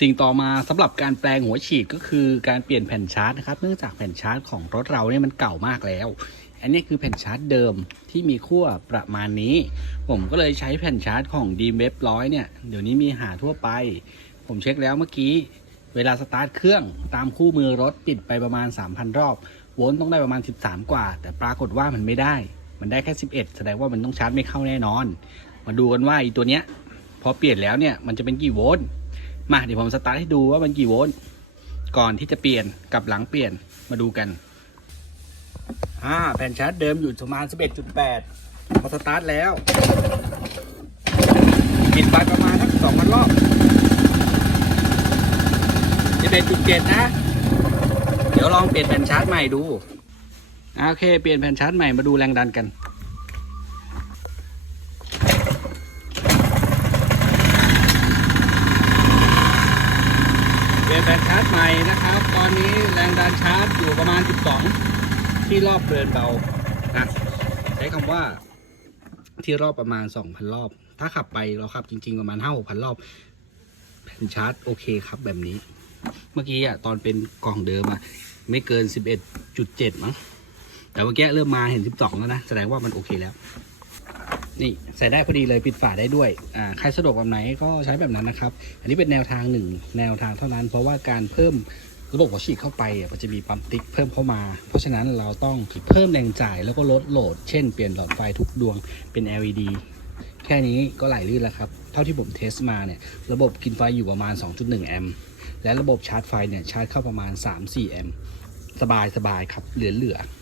สิ่งต่อมาสำหรับการแปลงหัวฉีดก็คือการเปลี่ยนแผ่นชาร์จนะครับ เนื่องจากแผ่นชาร์จของรถเราเนี่ยมันเก่ามากแล้ว อันนี้คือแผ่นชาร์จเดิมที่มีขั้วประมาณนี้ ผมก็เลยใช้แผ่นชาร์จของ d m w e b ร้อยเนี่ย เดี๋ยวนี้มีหาทั่วไป ผมเช็คแล้วเมื่อกี้ เวลาสตาร์ทเครื่องตามคู่มือรถติดไปประมาณ 3,000 รอบ โวลต์ต้องได้ประมาณ 13 กว่า แต่ปรากฏว่ามันไม่ได้ มันได้แค่ 11 แสดงว่ามันต้องชาร์จไม่เข้าแน่นอน มาดูกันว่าอีตัวเนี้ยพอเปลี่ยนแล้วเนี่ยมันจะเป็นกี่โวลต์ มาเดี๋ยวผมสตาร์ทให้ดูว่ามันกี่โวลต์ก่อนที่จะเปลี่ยนกับหลังเปลี่ยนมาดูกันอ่าแผ่นชาร์จเดิมอยู่ประมาณ 11.8พอสตาร์ทแล้วปิดไฟประมาณสัก2,000รอบ 11.7 นะ เดี๋ยวลองเปลี่ยนแผ่นชาร์จใหม่ดู โอเค เปลี่ยนแผ่นชาร์จใหม่มาดูแรงดันกัน เปลี่ยน แผ่นชาร์จใหม่นะครับ ตอนนี้แรงดันชาร์จอยู่ประมาณ 12 ที่รอบเดินเบานะใช้คำว่าที่รอบประมาณ 2,000 รอบ ถ้าขับไปเราขับจริง ๆ ประมาณ 5-6,000 รอบแผ่นชาร์จโอเคครับแบบนี้ เมื่อกี้อะตอนเป็นกล่องเดิมอะไม่เกิน 11.7 มั้งแต่เมื่อกี้เริ่มมาเห็น 12 แล้วนะ แสดงว่ามันโอเคแล้ว นี่ใส่ได้พอดีเลยปิดฝาได้ด้วยอ่าใครสะดวกแบบไหนก็ใช้แบบนั้นนะครับ อันนี้เป็นแนวทางหนึ่งแนวทางเท่านั้น เพราะว่าการเพิ่มระบบหัวฉีดเข้าไปมันจะมีปั๊มติ๊กเพิ่มเข้ามา เพราะฉะนั้นเราต้องเพิ่มแรงจ่ายแล้วก็ลดโหลด เช่นเปลี่ยนหลอดไฟทุกดวงเป็น LED แค่นี้ก็ไหลลื่นแล้วครับ เท่าที่ผมเทสมาเนี่ย ระบบกินไฟอยู่ประมาณ 2.1 แอมป์และระบบชาร์จไฟเนี่ยชาร์จเข้าประมาณ 3-4 แอมป์สบายสบายครับเหลือๆ